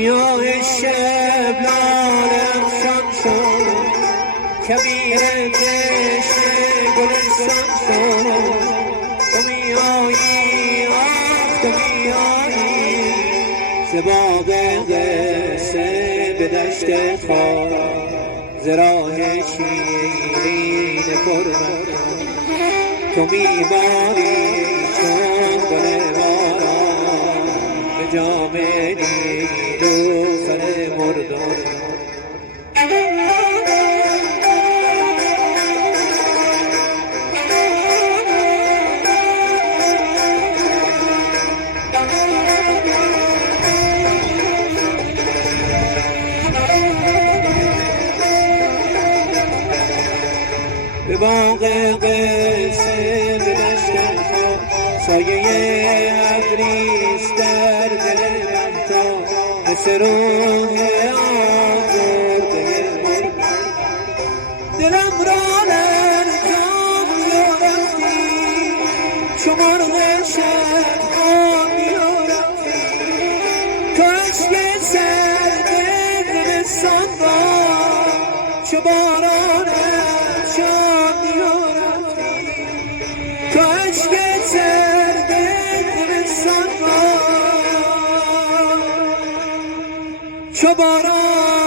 سیاه شب لاله افشان شد، کبیر تشنه گلستان شد. تو میایی آه تو میایی، ز باغ قصه به دشت خار، ز راه شیرین پرمکان. تو میباری چون گل باران، به جام نیل و سر مردان. به باغ قصه به دشت خار، سایه ابریست در دل من تا، مثل روح آزرده مرغ. دلم را لرزان یا رفتی، چو مرغ شب آبی یا رفتی. تو عشق سرد زمستان را، چو باران شادی یا رفتی. تو عشق سرد زمستان را، چو باران